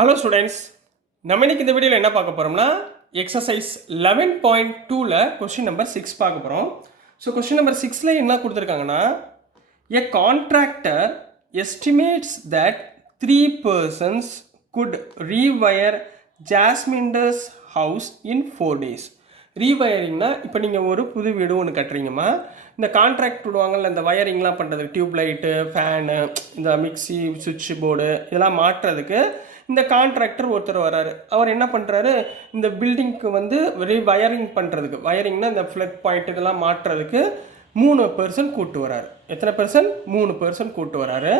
Hello students, நம்ம இன்னைக்கு இந்த வீடியோவில் என்ன பார்க்க போகிறோம்னா எக்ஸசைஸ் 11.2ல் கொஸ்டின் நம்பர் 6 பார்க்க போகிறோம். ஸோ கொஸ்டின் நம்பர் 6ல் என்ன கொடுத்துருக்காங்கன்னா, a contractor estimates that 3 persons could rewire Jasminder's house in 4 days. ரீவயரிங்னா இப்போ நீங்கள் ஒரு புது வீடு ஒன்று கட்டுறீங்கம்மா, இந்த கான்ட்ராக்ட் விடுவாங்கள்ல, இந்த வயரிங்லாம் பண்ணுறதுக்கு டியூப் லைட்டு, ஃபேனு, இந்த மிக்சி, சுவிட்ச் போர்டு இதெல்லாம் மாட்டுறதுக்கு இந்த கான்ட்ராக்டர் ஒருத்தர் வராரு. அவர் என்ன பண்ணுறாரு, இந்த பில்டிங்க்கு வந்து வயரிங் பண்ணுறதுக்கு, வயரிங்னா இந்த ஃப்ளட் பாயிண்ட் இதெல்லாம் மாட்டுறதுக்கு 3 பர்சன் கூப்பிட்டு வராரு. எத்தனை பர்சன்? 3 பர்சன் கூப்பிட்டு வராரு.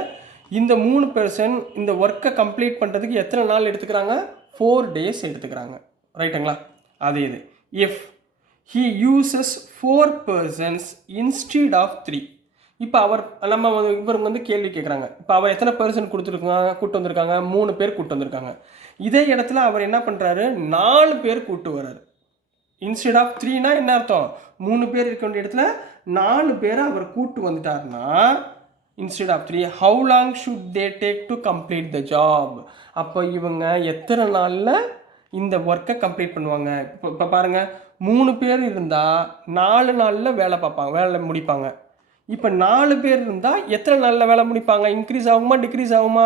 இந்த 3 பர்சன் இந்த ஒர்க்கை கம்ப்ளீட் பண்ணுறதுக்கு எத்தனை நாள் எடுத்துக்கிறாங்க? 4 days எடுத்துக்கிறாங்க. ரைட்டுங்களா? அதே இது if he uses 4 persons instead of 3. இப்போ நம்ம இவங்க வந்து கேள்வி கேட்குறாங்க. இப்போ அவர் எத்தனை பர்சன் கூப்பிட்டு வந்திருக்காங்க? 3 பேர் கூப்பிட்டு வந்திருக்காங்க. இதே இடத்துல அவர் என்ன பண்ணுறாரு, 4 பேர் கூப்பிட்டு வர்றாரு. இன்ஸ்டெட் ஆஃப் 3னா என்ன அர்த்தம்? 3 பேர் இருக்க வேண்டிய இடத்துல 4 பேரை அவர் கூப்பிட்டு வந்துட்டார்னா, instead of 3 how long should they take to complete the job? அப்போ இவங்க எத்தனை நாளில் இந்த ஒர்க்கை கம்ப்ளீட் பண்ணுவாங்க? இப்போ பாருங்கள், 3 பேர் இருந்தால் 4 நாளில் வேலை முடிப்பாங்க. இப்போ 4 பேர் இருந்தால் எத்தனை நாளில் வேலை முடிப்பாங்க? இன்க்ரீஸ் ஆகுமா டிக்ரீஸ் ஆகுமா?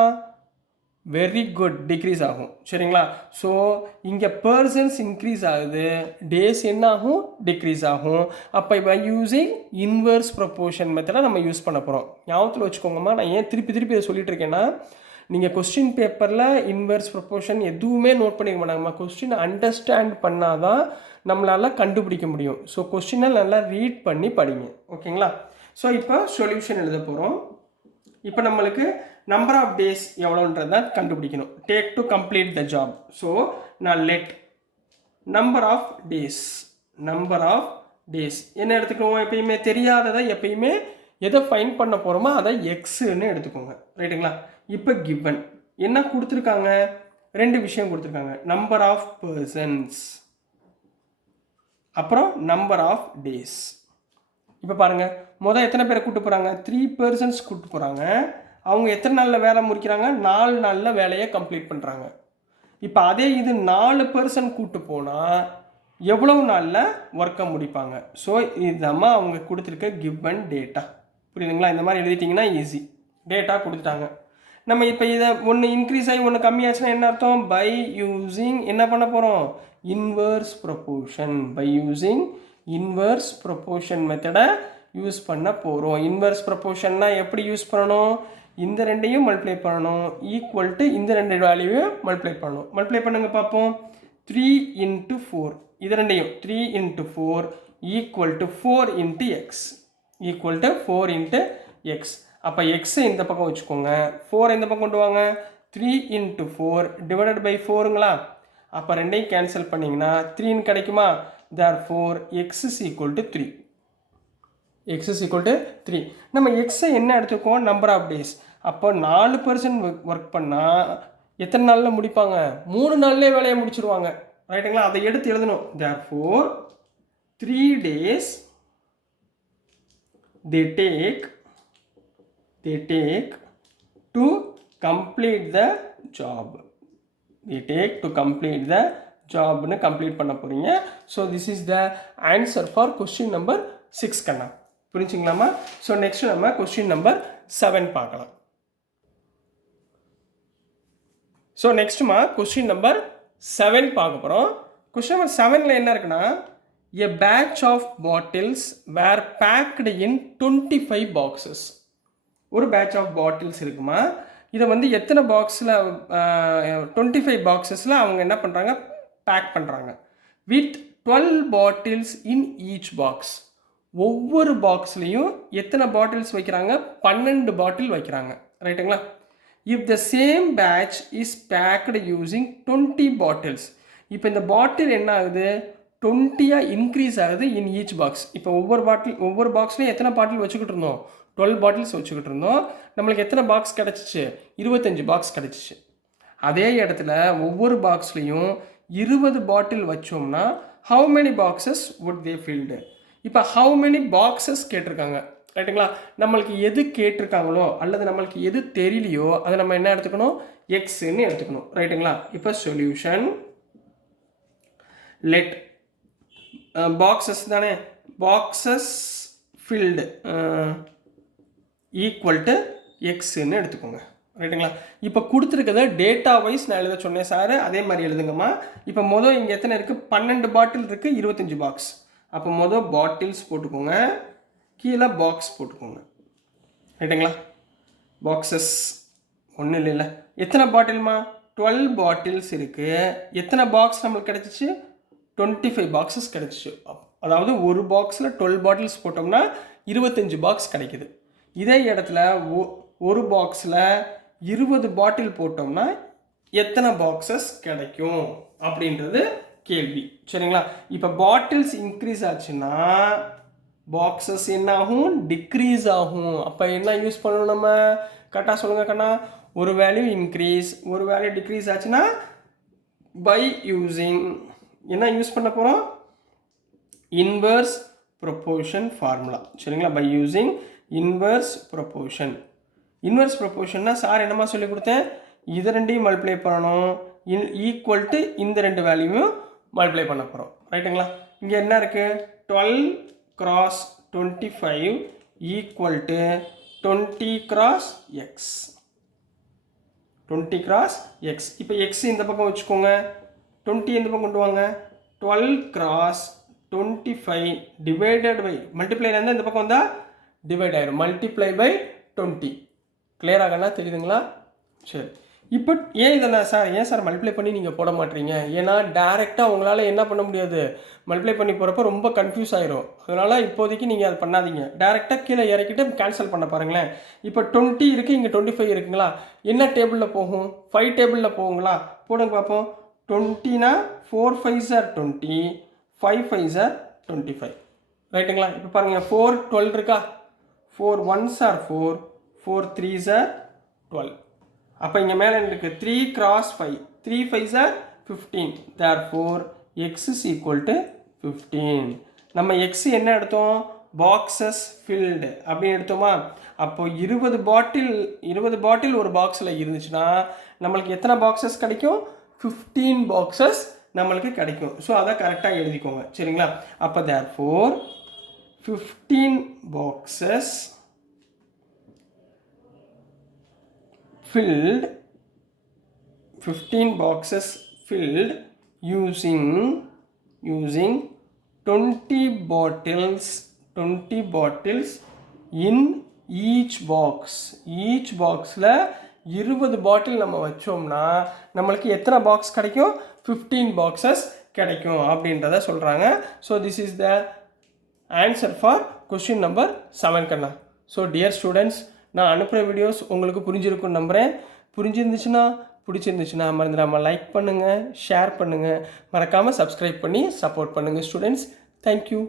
வெரி குட், டிக்ரீஸ் ஆகும். சரிங்களா? ஸோ இங்கே பர்சன்ஸ் இன்க்ரீஸ் ஆகுது, டேஸ் என்ன ஆகும்? டிக்ரீஸ் ஆகும். அப்போ இப்போ யூஸிங் இன்வர்ஸ் ப்ரொப்போர்ஷன் மெத்தடை நம்ம யூஸ் பண்ண போகிறோம். ஞாபகத்தில் வச்சுக்கோங்கம்மா. நான் ஏன் திருப்பி இதை சொல்லிட்டு இருக்கேன்னா, நீங்கள் கொஸ்டின் பேப்பரில் இன்வர்ஸ் ப்ரொப்போர்ஷன் எதுவுமே நோட் பண்ணிக்க மாட்டாங்கம்மா. கொஸ்டின் அண்டர்ஸ்டாண்ட் பண்ணால் தான் நம்மளால் கண்டுபிடிக்க முடியும். ஸோ கொஸ்டினை நல்லா ரீட் பண்ணி படிங்க. ஓகேங்களா? ஸோ இப்போ சொல்யூஷன் எழுத போகிறோம். இப்போ நம்மளுக்கு நம்பர் ஆஃப் டேஸ் எவ்வளோன்றது தான் கண்டுபிடிக்கணும். Take to complete the job. So நான் லெட் நம்பர் ஆஃப் டேஸ் என்ன எடுத்துக்கணும்? எப்பயுமே தெரியாததை எப்பயுமே எதை ஃபைண்ட் பண்ண போகிறோமோ அதை எக்ஸுன்னு எடுத்துக்கோங்க. ரைட்டுங்களா? இப்போ கிவன் என்ன கொடுத்துருக்காங்க? 2 விஷயம் கொடுத்துருக்காங்க. நம்பர் ஆஃப் பர்சன்ஸ், அப்புறம் நம்பர் ஆஃப் டேஸ். இப்போ பாருங்கள், எத்தனை பேரை கூப்பிட்டு போகிறாங்க? 3 persons கூப்பிட்டு போகிறாங்க. அவங்க எத்தனை நாளில் வேலை முடிக்கிறாங்க? 4 நாளில் வேலையை கம்ப்ளீட் பண்ணுறாங்க. இப்போ அதே இது 4 person கூப்பிட்டு போனால் எவ்வளவு நாளில் ஒர்க்கை முடிப்பாங்க? ஸோ இதுதாம்மா அவங்க கொடுத்துருக்க கிவன் டேட்டா. புரியுதுங்களா? இந்த மாதிரி எழுதிட்டிங்கன்னா ஈஸி. டேட்டா கொடுத்துட்டாங்க. நம்ம இப்போ இதை ஒன்று இன்க்ரீஸ் ஆகி ஒன்று கம்மியாச்சுன்னா என்ன அர்த்தம்? பை யூஸிங் என்ன பண்ண போகிறோம்? Inverse proportion. By using inverse proportion மெத்தடை யூஸ் பண்ண போகிறோம். இன்வர்ஸ் ப்ரொப்போர்ஷன்னா எப்படி யூஸ் பண்ணணும்? இந்த ரெண்டையும் மல்டிப்ளை பண்ணணும், ஈக்குவல் டு இந்த 2 வேல்யூவையும் மல்டிப்ளை பண்ணணும். மல்டிப்ளை பண்ணுங்க பார்ப்போம். 3 into 4, இது ரெண்டையும் 3 into 4 equal to 4 into X, equal to 4 into X. அப்போ எக்ஸை இந்த பக்கம் வச்சுக்கோங்க, 4 இந்த பக்கம் கொண்டு வாங்க. 3 into 4 டிவைடட் பை 4ங்களா? அப்போ ரெண்டையும் கேன்சல் பண்ணிங்கன்னா 3ன்னு கிடைக்குமா? therefore x is equal to 3. x is equal to 3. நம்ம எக்ஸை என்ன எடுத்துக்கோம்? Number of days. அப்போ 4 person ஒர்க் பண்ணால் எத்தனை நாளில் முடிப்பாங்க? 3 நாள்லேயே வேலையை முடிச்சிருவாங்க. ரைட்டுங்களா? அதை எடுத்து எழுதணும். therefore 3 days they take to complete the job. They take to complete the ஜாப்னு கம்ப்ளீட் பண்ண போகிறீங்க. So this is the answer for question number 6 கண்ணா. புரிஞ்சுங்களாமா? ஸோ நெக்ஸ்ட் நம்ம கொஸ்டின் நம்பர் 7 பார்க்கலாம். ஸோ நெக்ஸ்ட்டுமா கொஸ்டின் நம்பர் 7 பார்க்க போகிறோம். கொஸ்டின் நம்பர் 7ல் என்ன இருக்குன்னா, a batch of bottles were packed in 25 boxes. ஒரு பேட்ச் ஆஃப் பாட்டில்ஸ் இருக்குமா, இதை வந்து எத்தனை பாக்ஸில் 25 boxesல அவங்க என்ன பண்ணுறாங்க? பேக் பண்ணுறாங்க. With 12 bottles in each box. ஒவ்வொரு பாக்ஸ்லேயும் எத்தனை பாட்டில்ஸ் வைக்கிறாங்க? 12 பாட்டில் வைக்கிறாங்க. ரைட்டுங்களா? If the same batch is packed using 20 bottles. இப்போ இந்த பாட்டில் என்ன ஆகுது? 20 இன்க்ரீஸ் ஆகுது இன் ஈச் பாக்ஸ். இப்போ ஒவ்வொரு பாக்ஸ்லையும் எத்தனை பாட்டில் வச்சுக்கிட்டு இருந்தோம்? 12 பாட்டில்ஸ் வச்சுக்கிட்டு இருந்தோம். நம்மளுக்கு எத்தனை பாக்ஸ் கிடச்சிச்சு? 25 பாக்ஸ் கிடச்சிச்சு. அதே இடத்துல ஒவ்வொரு பாக்ஸ்லேயும் 20 பாட்டில் வச்சோம்னா how many boxes would they filled? இப்போ how many boxes கேட்டிருக்காங்க. ரைட்டுங்களா? நம்மளுக்கு எது கேட்டிருக்காங்களோ அல்லது நம்மளுக்கு எது தெரியலையோ அதை நம்ம என்ன எடுத்துக்கணும், எக்ஸ்ன்னு எடுத்துக்கணும். ரைட்டுங்களா? இப்போ சொல்யூஷன் லெட் பாக்ஸஸ் தானே, பாக்ஸஸ் ஃபில்டு ஈக்குவல் டு எக்ஸ்ன்னு எடுத்துக்கோங்க. ரைட்டுங்களா? இப்போ கொடுத்துருக்கத டேட்டா வைஸ் நான் எழுத சொன்னேன் சார், அதே மாதிரி எழுதுங்கம்மா. இப்போ மொதல் இங்கே எத்தனை இருக்குது, 12 பாட்டில் இருக்குது, 25 பாக்ஸ். அப்போ மொதல் பாட்டில்ஸ் போட்டுக்கோங்க, கீழே பாக்ஸ் போட்டுக்கோங்க. ரைட்டுங்களா? பாக்ஸஸ் ஒன்றும் இல்லைல்ல. எத்தனை பாட்டில்மா, 12 பாட்டில்ஸ் இருக்குது. எத்தனை பாக்ஸ் நம்மளுக்கு கிடச்சிச்சு, 25 பாக்ஸஸ் கிடச்சிச்சு. அதாவது ஒரு பாக்ஸில் 12 பாட்டில்ஸ் போட்டோம்னா 25 பாக்ஸ் கிடைக்குது. இதே இடத்துல ஒரு பாக்ஸில் 20 பாட்டில் போட்டோம்னா எத்தனை பாக்ஸஸ் கிடைக்கும் அப்படின்றது கேள்வி. சரிங்களா? இப்போ பாட்டில்ஸ் இன்க்ரீஸ் ஆச்சுன்னா பாக்ஸஸ் என்ன ஆகும், டிக்ரீஸ் ஆகும். அப்போ என்ன யூஸ் பண்ணணும் நம்ம, கரெக்டாக சொல்லுங்கள் கண்ணா. ஒரு வேல்யூ இன்க்ரீஸ், ஒரு வேல்யூ டிக்ரீஸ் ஆச்சுன்னா பை யூஸிங் என்ன யூஸ் பண்ண போகிறோம், இன்வர்ஸ் ப்ரொபோர்ஷன் ஃபார்முலா. சரிங்களா? By using inverse proportion. Inverse ப்ரொபோர்ஷன்னா சார் என்னமா சொல்லி கொடுத்தேன், இது ரெண்டையும் மல்டிப்ளை பண்ணணும், ஈக்குவல் டு இந்த ரெண்டு வேல்யூவும் மல்டிப்ளை பண்ண போகிறோம். ரைட்டுங்களா? இங்கே என்ன இருக்குது, 12 cross 25 equal to 20 cross x. 20 cross x. இப்போ x இந்த பக்கம் வச்சுக்கோங்க, 20 இந்த பக்கம் கொண்டு வாங்க. 12 cross 25 டிவைடட் பை, மல்டிப்ளை இருந்தால் இந்த பக்கம் வந்தால் டிவைட் ஆயிரும், மல்டிப்ளை பை 20. கிளியர் ஆகனா, தெரியுதுங்களா? சரி. இப்போ ஏன் இதெல்லாம் சார், ஏன் சார் மல்டிப்ளை பண்ணி நீங்கள் போட மாட்டீங்க, ஏன்னா டேரெக்டாக உங்களால் என்ன பண்ண முடியாது, மல்டிப்ளை பண்ணி போகிறப்ப ரொம்ப கன்ஃபியூஸ் ஆயிரும். அதனால் இப்போதைக்கு நீங்கள் அதை பண்ணாதீங்க, டேரெக்டாக கீழே இறக்கிட்டு கேன்சல் பண்ண பாருங்களேன். இப்போ 20 இருக்குது, இங்கே 25 இருக்குங்களா, என்ன டேபிளில் போகும், 5 டேபிளில் போகுங்களா, போடுங்க பார்ப்போம். 20னா 4 5s are 20, 5 5s are 25. ரைட்டுங்களா? இப்போ பாருங்கள், 4 12 இருக்கா, 4 1s are 4, 4 3s are 12. அப்போ இங்கே மேலே இருக்குது 3 cross 5, 3 5s are 15. therefore x is equal to 15. நம்ம x என்ன எடுத்தோம், பாக்ஸஸ் ஃபில்டு அப்படின்னு எடுத்தோமா. அப்போ 20 பாட்டில் ஒரு பாக்ஸில் இருந்துச்சுன்னா நம்மளுக்கு எத்தனை பாக்ஸஸ் கிடைக்கும், 15 பாக்ஸஸ் நம்மளுக்கு கிடைக்கும். ஸோ அதை கரெக்டாக எழுதிக்கோங்க. சரிங்களா? அப்போ therefore 15 boxes filled, 15 boxes filled using 20 bottles in each box. each boxல 20 பாட்டில் நம்ம வச்சோம்னா நம்மளுக்கு எத்தனை பாக்ஸ் கிடைக்கும், 15 பாக்ஸஸ் கிடைக்கும் அப்படின்றத சொல்கிறாங்க. So this is the answer for question number 7 கண்ணா. ஸோ டியர் ஸ்டூடெண்ட்ஸ், நான் அனுப்புகிற வீடியோஸ் உங்களுக்கு புரிஞ்சிருக்குன்னு நம்புகிறேன். பிடிச்சிருந்துச்சுன்னா மறந்துடாமல் லைக் பண்ணுங்கள், ஷேர் பண்ணுங்கள், மறக்காமல் சப்ஸ்கிரைப் பண்ணி சப்போர்ட் பண்ணுங்கள் ஸ்டூடெண்ட்ஸ். தேங்க்யூ.